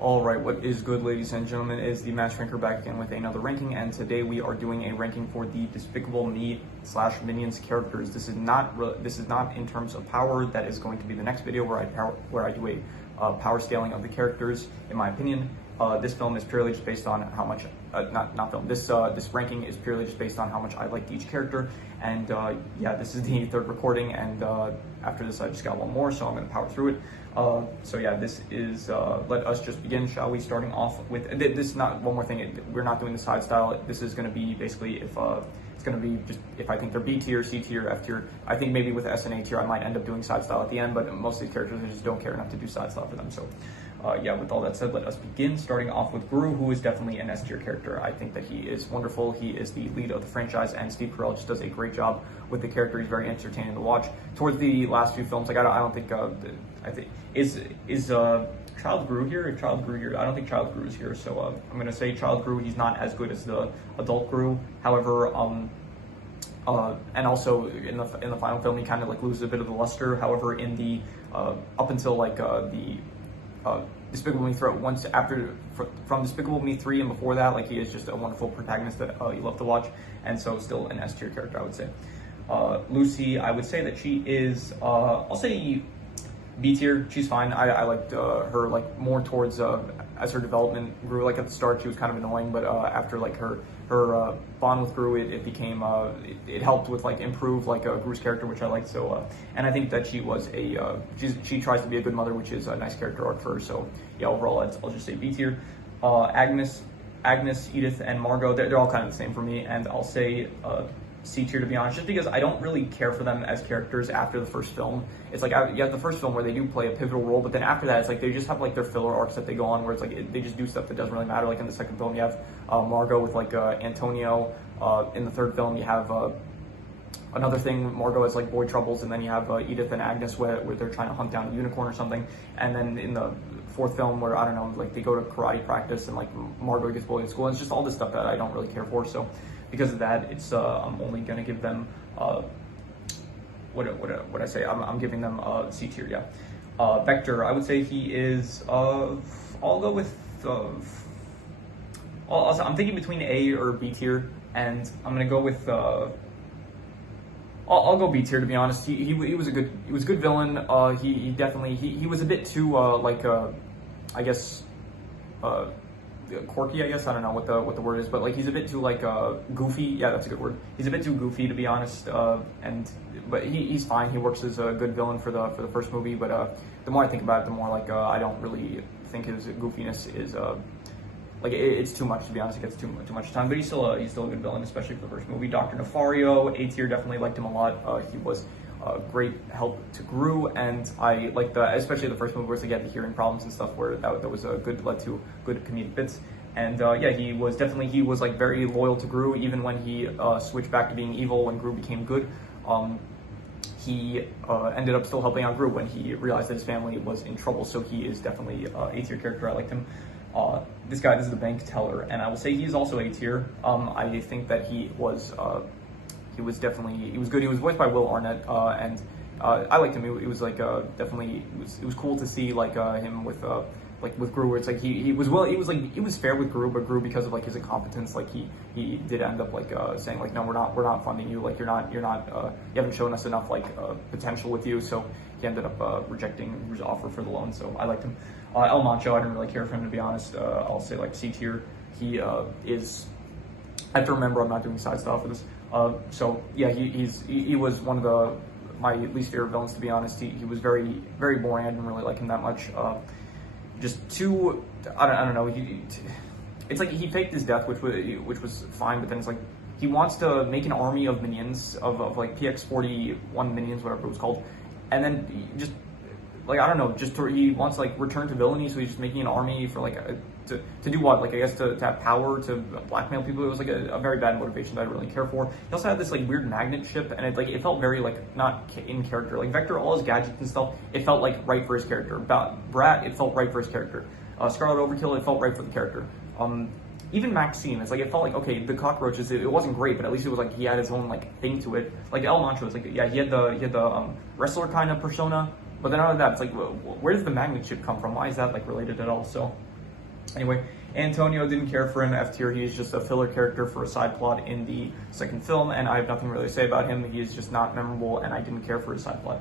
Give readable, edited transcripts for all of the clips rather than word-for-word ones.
Alright, what is good, ladies and gentlemen, is the Match Ranker back again with another ranking, and today we are doing a ranking for the Despicable Me / Minions characters. This is not in terms of power. That is going to be the next video where I do a power scaling of the characters. In my opinion, this film is purely just based on how much this ranking is purely just based on how much I liked each character. And yeah, this is the third recording, and after this I just got one more, so I'm going to power through it. So yeah, this is, let us just begin, shall we? Starting off with, this is not, one more thing, we're not doing the side style. This is going to be basically if, it's going to be just if I think they're B tier, C tier, F tier. I think maybe with S and A tier I might end up doing side style at the end, but most of these characters I just don't care enough to do side style for them. So yeah, with all that said, let us begin, starting off with Gru, who is definitely an S tier character. I think that he is wonderful. He is the lead of the franchise, and Steve Carell just does a great job with the character. He's very entertaining to watch. Towards the last few films, like I don't think I think is Child Gru here? If Child Gru here, I don't think Child Gru is here. So I'm gonna say Child Gru. He's not as good as the adult Gru. However, and also in the final film, he kind of like loses a bit of the luster. However, in the up until like the Despicable Me 3, from Despicable Me 3 and before that, like he is just a wonderful protagonist that you love to watch, and so still an S tier character, I would say. Lucy, I would say that she is, I'll say B tier. She's fine. I liked her like more towards as her development grew. Like at the start, she was kind of annoying, but after like her bond with Gru, it became it helped with like improve like Gru's character, which I liked. So and I think that she was she tries to be a good mother, which is a nice character arc for her. So yeah, overall, I'll just say B tier. Agnes, Edith, and Margot, they're all kind of the same for me, and I'll say C tier, to be honest, just because I don't really care for them as characters after the first film. It's like you have the first film where they do play a pivotal role, but then after that it's like they just have like their filler arcs that they go on where it's like they just do stuff that doesn't really matter. Like in the second film you have Margot with like Antonio. In the third film you have another thing, Margot has like boy troubles, and then you have Edith and Agnes where they're trying to hunt down a unicorn or something. And then in the fourth film where, I don't know, like they go to karate practice and like Margot gets bullied at school, and it's just all this stuff that I don't really care for. So because of that, it's I'm only gonna give them what I say. I'm giving them C tier. Yeah. Vector, I would say he is. I'll go with. I'm thinking between A or B tier, and I'm gonna go with. I'll go B tier, to be honest. He was a good villain. He definitely he was a bit too I guess quirky, I guess. I don't know what the word is, but like he's a bit too like goofy. Yeah, that's a good word. He's a bit too goofy, to be honest. But he's fine. He works as a good villain for the first movie. But the more I think about it, the more like I don't really think his goofiness is like it's too much, to be honest. It gets too much time. But he's still a good villain, especially for the first movie. Dr. Nefario, A tier, definitely liked him a lot. He was a great help to Gru, and I like especially the first movie where they get the hearing problems and stuff, where that was led to good comedic bits. And yeah, he was like very loyal to Gru, even when he switched back to being evil when Gru became good. He ended up still helping out Gru when he realized that his family was in trouble. So he is definitely A tier character. I liked him. This is the bank teller, and I will say he's also A tier. I think that he was good. He was voiced by Will Arnett, and I liked him. It was like definitely it was cool to see like him with Gru, where it's like he was fair with Gru, but Gru, because of like his incompetence, like he did end up like saying like, no, we're not funding you, like you haven't shown us enough like potential with you. So he ended up rejecting Gru's offer for the loan. So I liked him. El Macho, I didn't really care for him, to be honest. I'll say like C tier. He is. I have to remember I'm not doing side style for this. So yeah, he was one of my least favorite villains, to be honest. He was very, very boring. I didn't really like him that much. Just too, I don't know. It's like he faked his death, which was fine, but then it's like he wants to make an army of minions of like PX-41 minions, whatever it was called, and then just like, I don't know, he wants to like return to villainy, so he's just making an army for like to do what? Like, I guess to have power, to blackmail people. It was like a very bad motivation that I didn't really care for. He also had this like weird magnet ship, and it felt very like not in character. Like Vector, all his gadgets and stuff, it felt like right for his character. Brat, it felt right for his character. Scarlet Overkill, it felt right for the character. Even Maxine, it's like it felt like, okay, the cockroaches, it wasn't great, but at least it was like he had his own like thing to it. Like El Macho, it's like, yeah, he had the wrestler kind of persona. But then out of that, it's like, where does the magnet chip come from? Why is that like related at all? So Anyway, Antonio, didn't care for him, F tier. He is just a filler character for a side plot in the second film, and I have nothing really to say about him. He is just not memorable, and I didn't care for his side plot.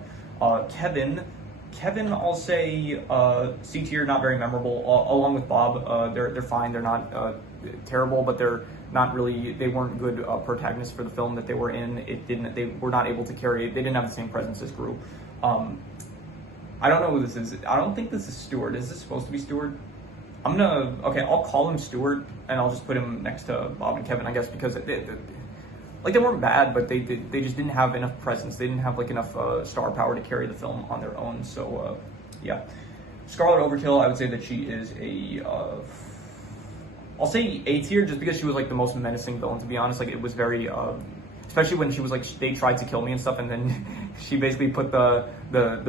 Kevin, I'll say C tier, not very memorable. Along with Bob, they're fine. They're not terrible, but they're not really. They weren't good protagonists for the film that they were in. They were not able to carry. They didn't have the same presence as Gru. I don't know who this is. I don't think this is Stewart. Is this supposed to be Stewart? I'll call him Stewart, and I'll just put him next to Bob and Kevin, I guess, because they weren't bad, but they just didn't have enough presence. They didn't have like enough star power to carry the film on their own. So yeah, Scarlet Overkill, I would say that she is I'll say A tier, just because she was like the most menacing villain. To be honest, like it was very. Especially when she was like, they tried to kill me and stuff, and then she basically put the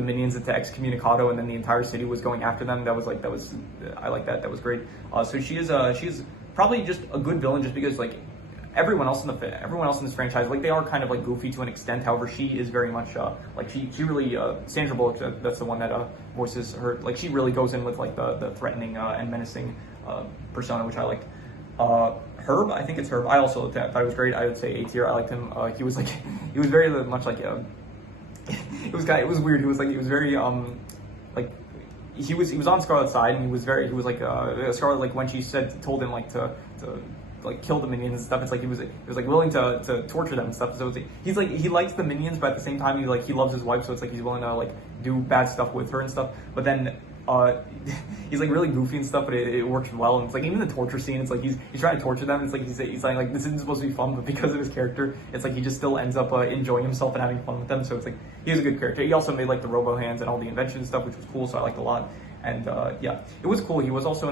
minions into excommunicado, and then the entire city was going after them. I like that. That was great. So she's probably just a good villain, just because like everyone else in this franchise, like they are kind of like goofy to an extent. However, she is very much like she really Sandra Bullock, that's the one that voices her. Like she really goes in with like the threatening and menacing persona, which I liked. Herb, I think it's Herb. I also thought it was great. I would say A tier. I liked him. He was very much like it was weird. He was very like he was on Scarlet's side, and he was like Scarlet, like when she told him like to like kill the minions and stuff. It's like he was like willing to torture them and stuff. So it's like, he likes the minions, but at the same time he loves his wife. So it's like he's willing to like do bad stuff with her and stuff. But then he's like really goofy and stuff, but it works well. And it's like even the torture scene, it's like he's trying to torture them. It's like he's like this isn't supposed to be fun, but because of his character, it's like he just still ends up enjoying himself and having fun with them. So it's like he was a good character. He also made like the robo hands and all the invention stuff, which was cool. So I liked a lot. And yeah, it was cool. He was also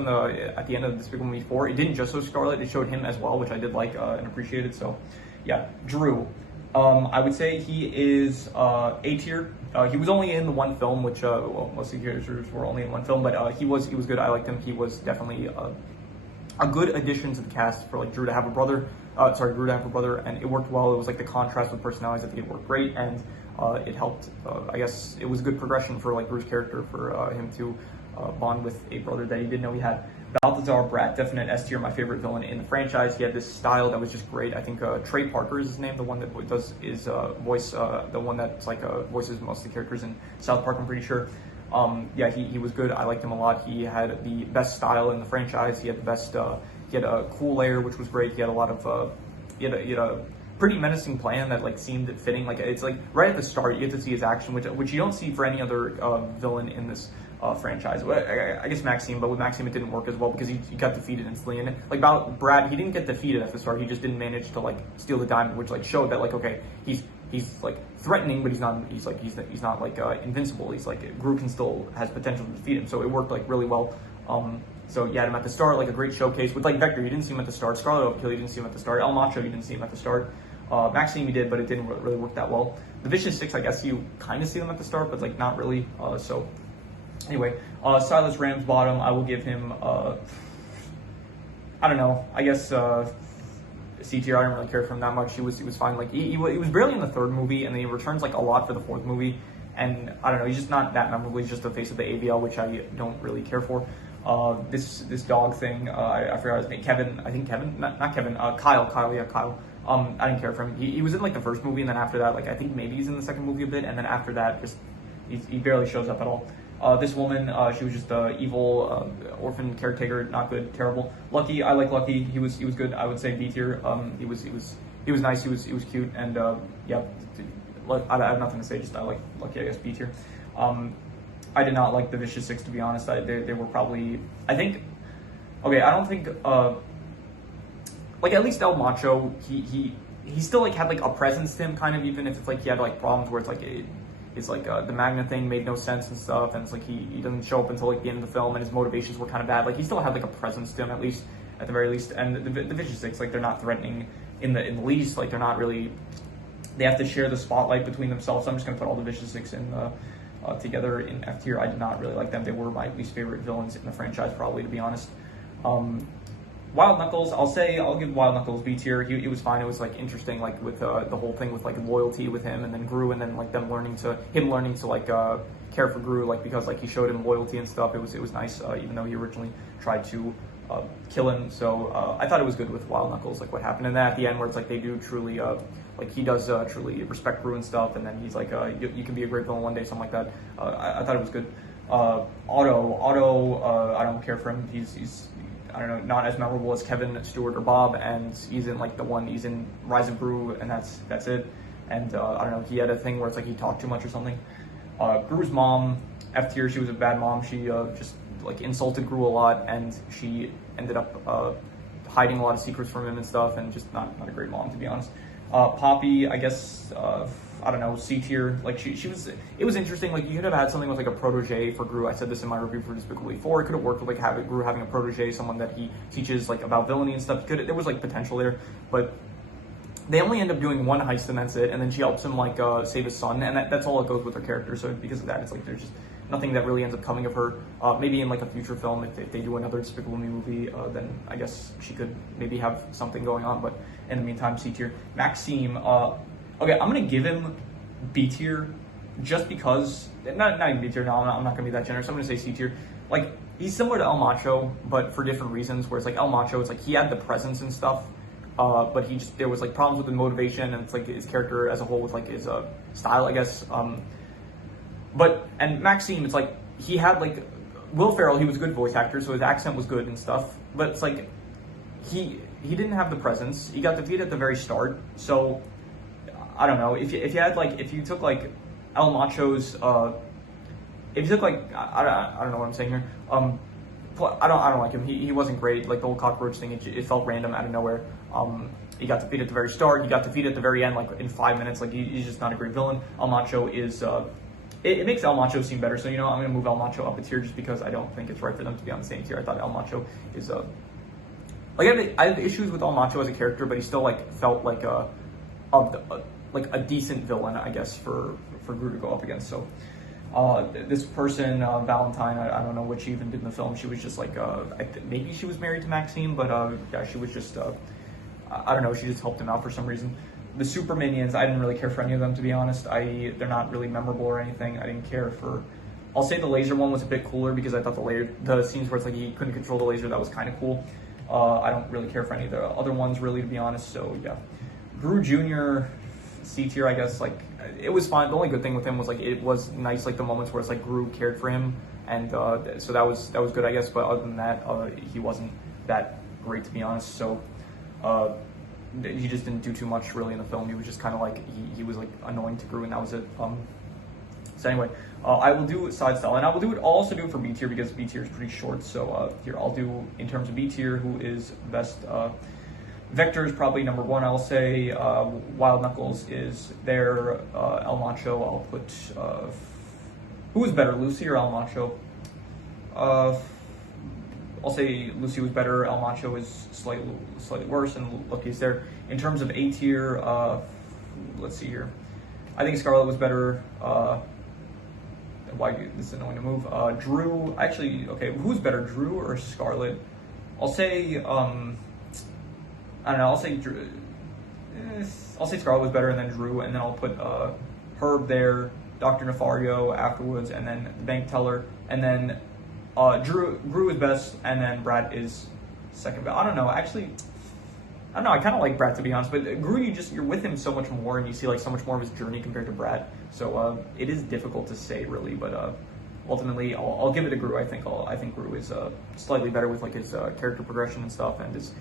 at the end of Despicable Me 4. It didn't just show Scarlet; it showed him as well, which I did like and appreciated. So yeah, Drew. I would say he is A tier. He was only in the one film, which most of the characters were only in one film, but he was good. I liked him. He was definitely a good addition to the cast for like Drew to have a brother. Drew to have a brother, and it worked well. It was like the contrast with personalities. I think it worked great, and it helped. I guess it was a good progression for like Drew's character for him to bond with a brother that he didn't know he had. Balthazar Brat, definite S tier, my favorite villain in the franchise. He had this style that was just great. I think Trey Parker is his name, the one that voice, the one that's like voices most of the characters in South Park, I'm pretty sure. Yeah, he was good. I liked him a lot. He had the best style in the franchise. He had the best. He had a cool lair, which was great. He had a lot of. He had a pretty menacing plan that like seemed fitting. Like it's like right at the start, you get to see his action, which you don't see for any other villain in this franchise. I guess Maxime, but with Maxime it didn't work as well because he got defeated instantly. And like about Brad, he didn't get defeated at the start. He just didn't manage to like steal the diamond, which like showed that like okay, he's like threatening, but he's not like invincible. He's like Gru can still has potential to defeat him. So it worked like really well. So you had him at the start, like a great showcase with like Vector. You didn't see him at the start. Scarlet Overkill, you didn't see him at the start. El Macho, you didn't see him at the start. Maxime you did, but it didn't really work that well. The Vicious Six, I guess you kind of see them at the start, but like not really. So anyway, Silas Ramsbottom, I will give him, I don't know, I guess C tier. I didn't really care for him that much. He was fine. Like he was barely in the third movie, and then he returns like a lot for the fourth movie. And I don't know, he's just not that memorable. He's just the face of the AVL, which I don't really care for. This dog thing, I forgot his name. Kevin, I think Kevin, not Kevin. Kyle, yeah, Kyle. I didn't care for him. He was in like the first movie, and then after that, like I think maybe he's in the second movie a bit, and then after that, just he barely shows up at all. This woman, she was just the evil orphan caretaker, not good, terrible. Lucky, I like Lucky. He was good. I would say B tier. He was nice. He was cute, and yeah. I have nothing to say. Just I like Lucky. I guess B tier. I did not like the Vicious Six, to be honest. They were probably. I think. Okay, I don't think. Like at least El Macho, he still like had like a presence to him, kind of, even if it's like he had like problems where it's like it's like the Magna thing made no sense and stuff, and it's like he doesn't show up until like the end of the film, and his motivations were kind of bad. Like he still had like a presence to him, at the very least. And the Vicious Six, like they're not threatening in the least. Like they're not really. They have to share the spotlight between themselves. So I'm just gonna put all the Vicious Six in together in F tier. I did not really like them. They were my least favorite villains in the franchise, probably, to be honest. Wild Knuckles, I'll give Wild Knuckles B tier. He was fine. It was like interesting, like with the whole thing with like loyalty with him, and then Gru, and then like him learning to like care for Gru, like because like he showed him loyalty and stuff. It was nice, even though he originally tried to kill him. So I thought it was good with Wild Knuckles, like what happened, and then at the end where it's like they do truly like he does truly respect Gru and stuff, and then he's like you can be a great villain one day, something like that. I thought it was good. Otto, I don't care for him. He's I don't know, not as memorable as Kevin, Stewart, or Bob, and he's in like he's in Rise of Gru, and that's it. And I don't know, he had a thing where it's like he talked too much or something. Gru's mom, F tier, she was a bad mom. She just like insulted Gru a lot, and she ended up hiding a lot of secrets from him and stuff, and just not a great mom, to be honest. Poppy, I guess, I don't know, C tier. Like it was interesting. Like you could have had something with like a protege for Gru. I said this in my review for Despicable Me 4. It could have worked with like Gru having a protege, someone that he teaches like about villainy and stuff. There was like potential there, but they only end up doing one heist and that's it. And then she helps him like save his son, and that's all it goes with her character. So because of that, it's like there's just nothing that really ends up coming of her. Maybe in like a future film, if they do another Despicable Me movie, then I guess she could maybe have something going on. But in the meantime, C tier. Maxime, okay, I'm gonna give him B tier just because, not even B tier, no, I'm not gonna be that generous. I'm gonna say C tier. Like, he's similar to El Macho, but for different reasons, where it's like El Macho, it's like he had the presence and stuff, but there was like problems with the motivation, and it's like his character as a whole with like his style, I guess. And Maxime, it's like he had like Will Ferrell, he was a good voice actor, so his accent was good and stuff, but it's like he didn't have the presence. He got defeated at the very start, so I don't know, if you took like El Macho's if you took like I don't know what I'm saying here, I don't like him. He wasn't great. Like the whole cockroach thing, it felt random out of nowhere. He got defeated at the very start. He got defeated at the very end, like in 5 minutes. Like he's just not a great villain. El Macho is it makes El Macho seem better. So I'm gonna move El Macho up a tier just because I don't think it's right for them to be on the same tier. I thought El Macho is like I have issues with El Macho as a character, but he still like felt like like a decent villain, I guess, for Gru to go up against. So this person, Valentine, I don't know what she even did in the film. She was just like maybe she was married to Maxime, but yeah, she was just I don't know, she just helped him out for some reason. The Super Minions, I didn't really care for any of them, to be honest. They're not really memorable or anything. I didn't care for. I'll say the laser one was a bit cooler because I thought the scenes where it's like he couldn't control the laser, that was kind of cool. I don't really care for any of the other ones, really, to be honest. So yeah, Gru Jr. C tier, I guess. Like it was fine. The only good thing with him was like it was nice, like the moments where it's like Gru cared for him, and so that was good, I guess. But other than that, he wasn't that great, to be honest. So he just didn't do too much really in the film. He was just kind of like he was like annoying to Gru, and that was it. So anyway, I will do side style, and I'll also do it for B tier because B tier is pretty short. So here I'll do in terms of B tier, who is best. Vector is probably number one. I'll say Wild Knuckles is there. El Macho, I'll put. Who is better, Lucy or El Macho? I'll say Lucy was better. El Macho is slightly worse, and Lucky's there. In terms of A tier, let's see here. I think Scarlet was better. Why this is annoying to move. Drew, actually, okay. Who's better, Drew or Scarlet? I'll say. I don't know. I'll say Drew. I'll say Scarlet was better, and then Drew, and then I'll put Herb there, Dr. Nefario afterwards, and then the bank teller, and then Gru is best, and then Brad is second. But I don't know. Actually, I don't know. I kind of like Brad, to be honest. But Gru, you're with him so much more, and you see like so much more of his journey compared to Brad. So it is difficult to say really, but ultimately I'll give it to Gru. I think Gru is slightly better with like his character progression and stuff, and his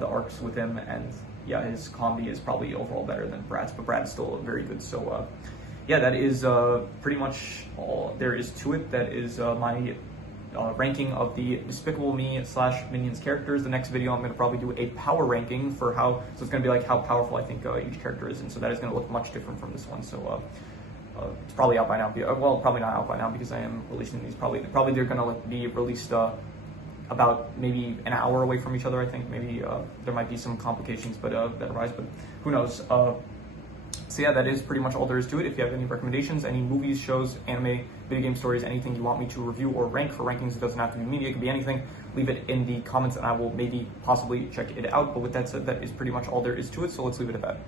the arcs with him, and yeah, his comedy is probably overall better than Brad's, but Brad's still very good. So yeah, that is pretty much all there is to it. That is my ranking of the Despicable Me / Minions characters. The next video I'm going to probably do a power ranking for so it's going to be like how powerful I think each character is, and so that is going to look much different from this one. So it's probably out by now. Well, probably not out by now because I am releasing these. Probably they're going to be released about maybe an hour away from each other. I think maybe there might be some complications, but that arise. But who knows? So yeah, that is pretty much all there is to it. If you have any recommendations, any movies, shows, anime, video game stories, anything you want me to review or rank for rankings, it doesn't have to be media, it could be anything, leave it in the comments and I will maybe possibly check it out. But with that said, that is pretty much all there is to it. So let's leave it at that.